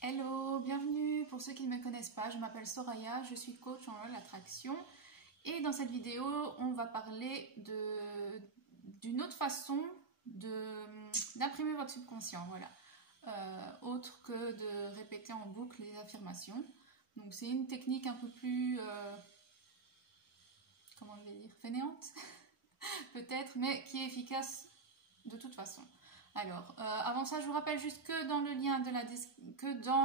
Hello, bienvenue. Pour ceux qui ne me connaissent pas, je m'appelle Soraya, je suis coach en Law d'attraction et dans cette vidéo, on va parler d'une autre façon d'imprimer votre subconscient, voilà. Autre que de répéter en boucle les affirmations. Donc c'est une technique un peu plus, comment je vais dire, fainéante peut-être, mais qui est efficace de toute façon. Alors, avant ça, je vous rappelle juste que dans le lien dans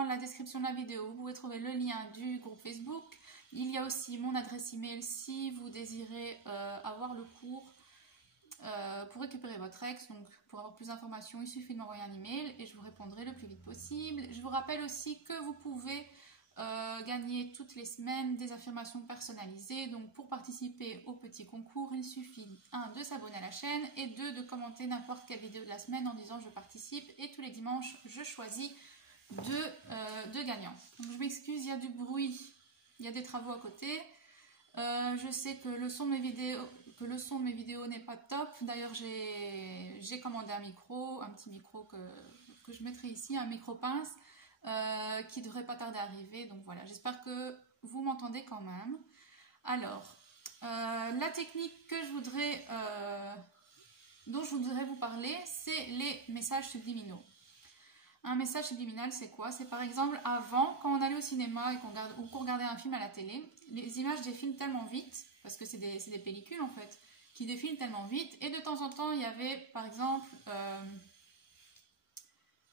la description de la vidéo, vous pouvez trouver le lien du groupe Facebook. Il y a aussi mon adresse email si vous désirez avoir le cours pour récupérer votre ex. Donc, pour avoir plus d'informations, il suffit de m'envoyer un email et je vous répondrai le plus vite possible. Je vous rappelle aussi que vous pouvez gagner toutes les semaines des affirmations personnalisées. Donc pour participer au petit concours, il suffit 1 de s'abonner à la chaîne et 2 de commenter n'importe quelle vidéo de la semaine en disant je participe, et tous les dimanches je choisis deux gagnants. Donc je m'excuse, il y a du bruit, il y a des travaux à côté. Je sais que le son de mes vidéos n'est pas top. D'ailleurs j'ai commandé un petit micro que je mettrai ici, un micro pince. Qui ne devrait pas tarder à arriver. Donc voilà, j'espère que vous m'entendez quand même. Alors, la technique dont je voudrais vous parler, c'est les messages subliminaux. Un message subliminal, c'est quoi? C'est par exemple avant, quand on allait au cinéma et qu'on regardait un film à la télé, les images défilent tellement vite, parce que c'est des pellicules en fait, qui défilent tellement vite, et de temps en temps, il y avait par exemple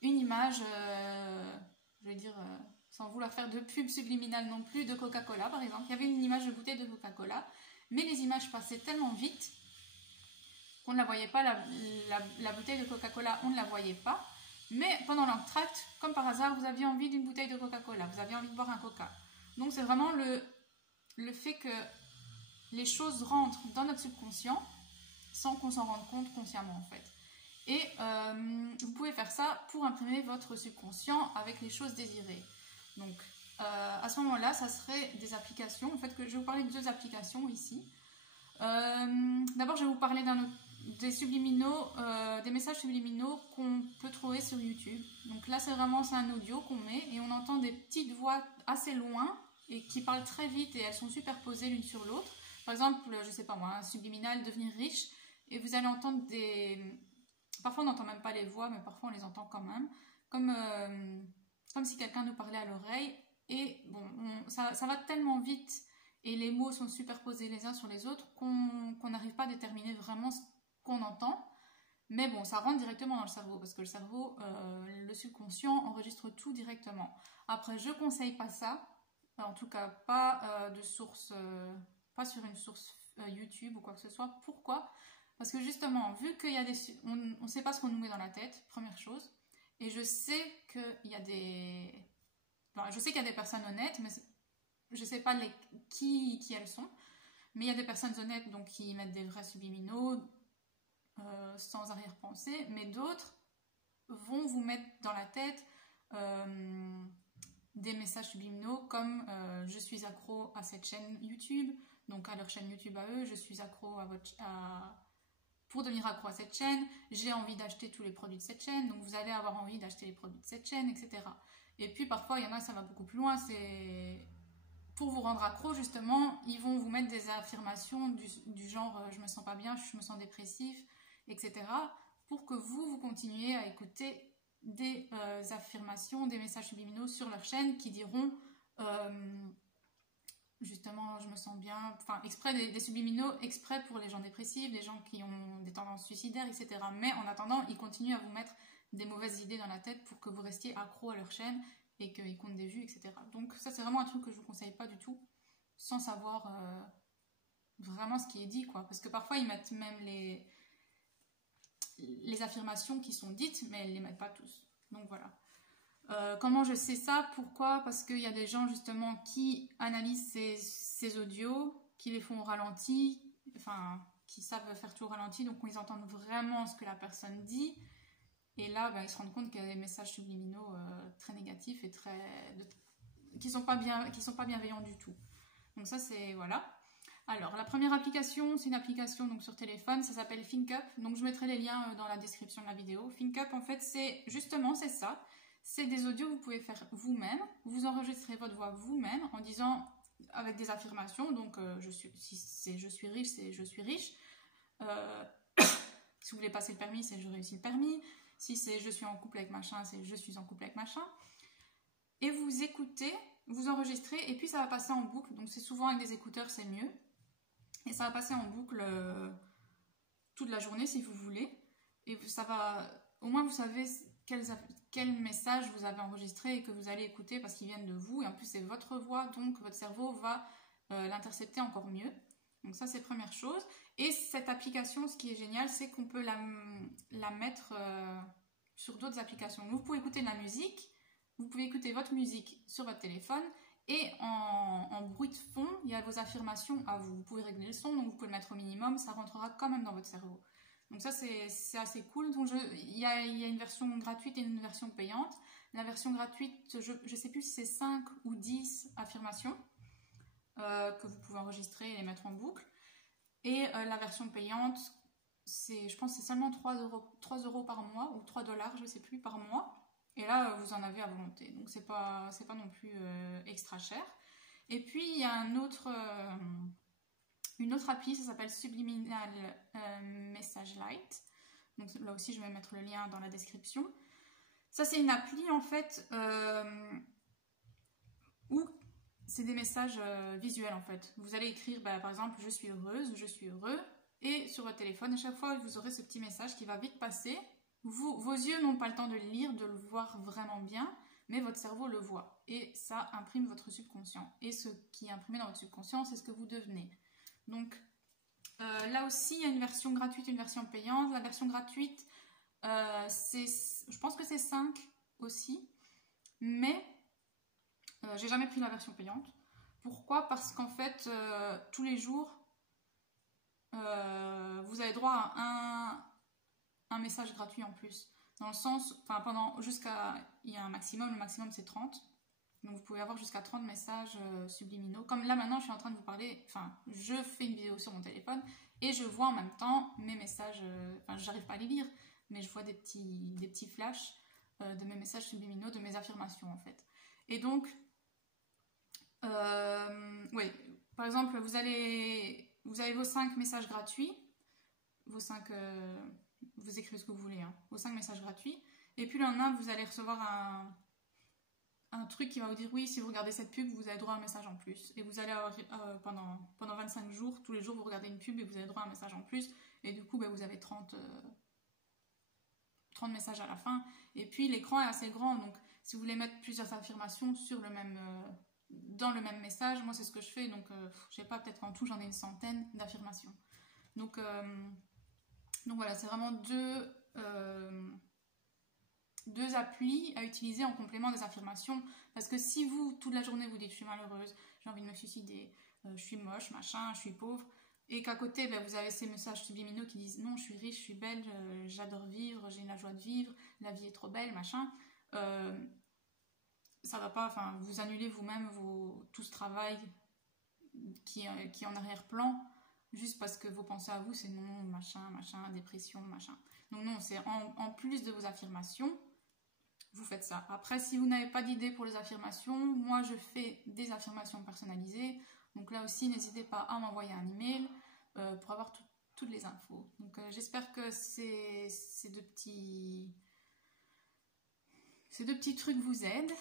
une image... je vais dire, sans vouloir faire de pub subliminale non plus, de Coca-Cola par exemple. Il y avait une image de bouteille de Coca-Cola, mais les images passaient tellement vite qu'on ne la voyait pas, la bouteille de Coca-Cola, on ne la voyait pas. Mais pendant l'entracte, comme par hasard, vous aviez envie d'une bouteille de Coca-Cola, vous aviez envie de boire un Coca. Donc c'est vraiment le fait que les choses rentrent dans notre subconscient sans qu'on s'en rende compte consciemment en fait. Et vous pouvez faire ça pour imprimer votre subconscient avec les choses désirées. Donc à ce moment-là, ça serait des applications. En fait, je vais vous parler de 2 applications ici. D'abord, je vais vous parler des messages subliminaux qu'on peut trouver sur YouTube. Donc là, c'est un audio qu'on met et on entend des petites voix assez loin et qui parlent très vite et elles sont superposées l'une sur l'autre. Par exemple, je sais pas moi, un subliminal, devenir riche, et vous allez entendre Parfois, on n'entend même pas les voix, mais parfois, on les entend quand même. Comme si quelqu'un nous parlait à l'oreille. Et bon, ça va tellement vite et les mots sont superposés les uns sur les autres qu'on n'arrive pas à déterminer vraiment ce qu'on entend. Mais bon, ça rentre directement dans le cerveau parce que le cerveau, le subconscient, enregistre tout directement. Après, je ne conseille pas ça. En tout cas, pas pas sur une source YouTube ou quoi que ce soit. Pourquoi ? Parce que justement, vu qu'il y a on ne sait pas ce qu'on nous met dans la tête, première chose, et je sais qu'il y a des personnes honnêtes, mais je ne sais pas qui elles sont, mais il y a des personnes honnêtes donc qui mettent des vrais subliminaux sans arrière-pensée, mais d'autres vont vous mettre dans la tête des messages subliminaux comme je suis accro à cette chaîne YouTube, donc à leur chaîne YouTube à eux, je suis accro pour devenir accro à cette chaîne, j'ai envie d'acheter tous les produits de cette chaîne, donc vous allez avoir envie d'acheter les produits de cette chaîne, etc. Et puis parfois, il y en a, ça va beaucoup plus loin, c'est pour vous rendre accro, justement, ils vont vous mettre des affirmations du genre je me sens pas bien, je me sens dépressif, etc. pour que vous continuiez à écouter des affirmations, des messages subliminaux sur leur chaîne qui diront justement je me sens bien, enfin exprès des subliminaux exprès pour les gens dépressifs, les gens qui ont des tendances suicidaires, etc. Mais en attendant, ils continuent à vous mettre des mauvaises idées dans la tête pour que vous restiez accro à leur chaîne et qu'ils comptent des vues, etc. Donc ça c'est vraiment un truc que je vous conseille pas du tout, sans savoir vraiment ce qui est dit, quoi. Parce que parfois ils mettent même les affirmations qui sont dites, mais elles les mettent pas tous. Donc voilà. Comment je sais ça? Pourquoi? Parce qu'il y a des gens justement qui analysent ces audios, qui les font au ralenti, enfin qui savent faire tout au ralenti, donc ils entendent vraiment ce que la personne dit, et là ils se rendent compte qu'il y a des messages subliminaux très négatifs et qui sont pas bienveillants du tout. Donc ça c'est voilà. Alors la première application, c'est une application donc sur téléphone, ça s'appelle ThinkUp, donc je mettrai les liens dans la description de la vidéo. ThinkUp en fait c'est ça. C'est des audios que vous pouvez faire vous-même. Vous enregistrez votre voix vous-même en disant avec des affirmations. Donc, si c'est je suis riche, c'est je suis riche. Si vous voulez passer le permis, c'est je réussis le permis. Si c'est je suis en couple avec machin, c'est je suis en couple avec machin. Et vous écoutez, vous enregistrez et puis ça va passer en boucle. Donc, c'est souvent avec des écouteurs, c'est mieux. Et ça va passer en boucle toute la journée si vous voulez. Et ça va, au moins vous savez quel message vous avez enregistré et que vous allez écouter parce qu'ils viennent de vous. Et en plus c'est votre voix, donc votre cerveau va l'intercepter encore mieux. Donc ça c'est première chose. Et cette application, ce qui est génial, c'est qu'on peut la mettre sur d'autres applications. Vous pouvez écouter de la musique, vous pouvez écouter votre musique sur votre téléphone. Et en bruit de fond, il y a vos affirmations à vous. Vous pouvez régler le son, donc vous pouvez le mettre au minimum, ça rentrera quand même dans votre cerveau. Donc ça, c'est assez cool. Donc il y a une version gratuite et une version payante. La version gratuite, je ne sais plus si c'est 5 ou 10 affirmations que vous pouvez enregistrer et les mettre en boucle. Et la version payante, je pense que c'est seulement 3 euros par mois, ou 3 $, je ne sais plus, par mois. Et là, vous en avez à volonté. Donc, c'est pas non plus extra cher. Et puis, il y a une autre appli, ça s'appelle Subliminal Message Light. Donc, là aussi, je vais mettre le lien dans la description. Ça, c'est une appli, en fait, où c'est des messages visuels, en fait. Vous allez écrire, par exemple, je suis heureuse, je suis heureux. Et sur votre téléphone, à chaque fois, vous aurez ce petit message qui va vite passer. Vos yeux n'ont pas le temps de le lire, de le voir vraiment bien, mais votre cerveau le voit. Et ça imprime votre subconscient. Et ce qui est imprimé dans votre subconscient, c'est ce que vous devenez. Donc, là aussi, il y a une version gratuite et une version payante. La version gratuite, je pense que c'est 5 aussi. Mais, j'ai jamais pris la version payante. Pourquoi? Parce qu'en fait, tous les jours, vous avez droit à un message gratuit en plus. Dans le sens, il y a un maximum, le maximum c'est 30. Donc vous pouvez avoir jusqu'à 30 messages subliminaux. Comme là maintenant je suis en train de vous parler, je fais une vidéo sur mon téléphone et je vois en même temps mes messages, j'arrive pas à les lire, mais je vois des petits flashs de mes messages subliminaux, de mes affirmations en fait. Et donc, oui, par exemple, vous avez vos 5 messages gratuits, vos 5... vous écrivez ce que vous voulez, vos 5 messages gratuits. Et puis le lendemain, vous allez recevoir un truc qui va vous dire oui, si vous regardez cette pub, vous avez droit à un message en plus. Et vous allez avoir pendant 25 jours, tous les jours, vous regardez une pub et vous avez droit à un message en plus. Et du coup, vous avez 30 messages à la fin. Et puis l'écran est assez grand, donc si vous voulez mettre plusieurs affirmations dans le même message, moi c'est ce que je fais. Donc je sais pas, peut-être en tout j'en ai une centaine d'affirmations. Donc voilà, c'est vraiment deux applis à utiliser en complément des affirmations. Parce que si vous, toute la journée, vous dites je suis malheureuse, j'ai envie de me suicider, je suis moche, machin, je suis pauvre, et qu'à côté, vous avez ces messages subliminaux qui disent non, je suis riche, je suis belle, j'adore vivre, j'ai la joie de vivre, la vie est trop belle, machin, ça va pas, vous annulez vous-même tout ce travail qui est en arrière-plan. Juste parce que vos pensées à vous, c'est non, machin, dépression, machin. Donc non, c'est en plus de vos affirmations, vous faites ça. Après, si vous n'avez pas d'idée pour les affirmations, moi je fais des affirmations personnalisées. Donc là aussi, n'hésitez pas à m'envoyer un email pour avoir toutes les infos. Donc j'espère que ces deux petits trucs vous aident.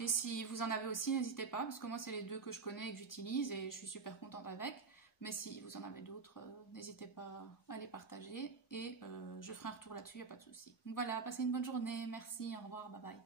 Et si vous en avez aussi, n'hésitez pas, parce que moi c'est les 2 que je connais et que j'utilise et je suis super contente avec. Mais si vous en avez d'autres, n'hésitez pas à les partager et je ferai un retour là-dessus, il n'y a pas de souci. Donc voilà, passez une bonne journée, merci, au revoir, bye bye.